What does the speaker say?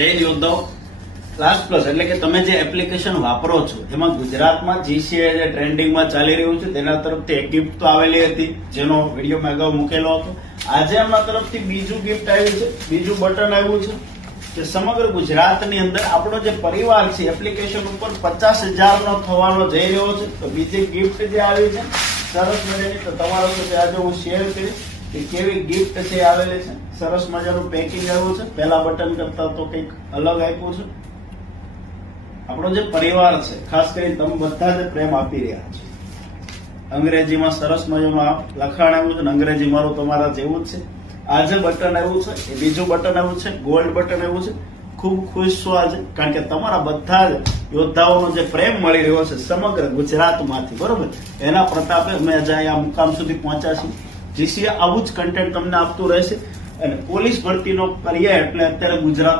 જય યોદ્ધાઓ class plus એટલે કે તમે જે એપ્લિકેશન વાપરો છો એમાં ગુજરાતમાં જીસીએ જે ટ્રેન્ડિંગમાં ચાલી રહ્યું છે તેના તરફથી એક ગિફ્ટ તો આવેલી હતી જેનો વિડીયો મેં અગાઉ મૂકેલો હતો. આજે એમના તરફથી બીજું ગિફ્ટ આવ્યું છે, બીજું બટન આવ્યું છે કે સમગ્ર ગુજરાતની અંદર આપણો જે પરિવાર છે એપ્લિકેશન ઉપર 50,000 નો થવાનો જઈ રહ્યો છે. તો બીજી ગિફ્ટ જે આવી છે સરસ મજાની, તો તમારો સાથે આજે હું શેર કરીશ કે કેવી ગિફ્ટ છે આવેલી છે. સરસ મજાનું પેકિંગ આવ્યું છે, પહેલા બટન કરતા તો કંઈક અલગ આપ્યું છે. આપણો જે પરિવાર છે ખાસ કરીને તમે બધા જ પ્રેમ આપી રહ્યા છો. અંગ્રેજીમાં સરસ મજાનું લખાણ આવ્યું છે, અંગ્રેજી મારું તમારા જેવું જ છે. આ જે બટન આવ્યું છે એ બીજું બટન આવ્યું છે, ગોલ્ડ બટન આવ્યું છે. ખૂબ ખુશ છું આજે, કારણ કે તમારા બધા જ યોદ્ધાઓનો જે પ્રેમ મળી રહ્યો છે સમગ્ર ગુજરાતમાંથી, બરોબર, એના પ્રતાપે અમે આજે અહીંયા મુકામ સુધી પહોંચ્યા છીએ. જીસીએ આવું જ કન્ટેન્ટ તમને આપતું રહેશે અને પોલીસ ભરતીનો કરીએ એટલે અત્યારે ગુજરાતમાં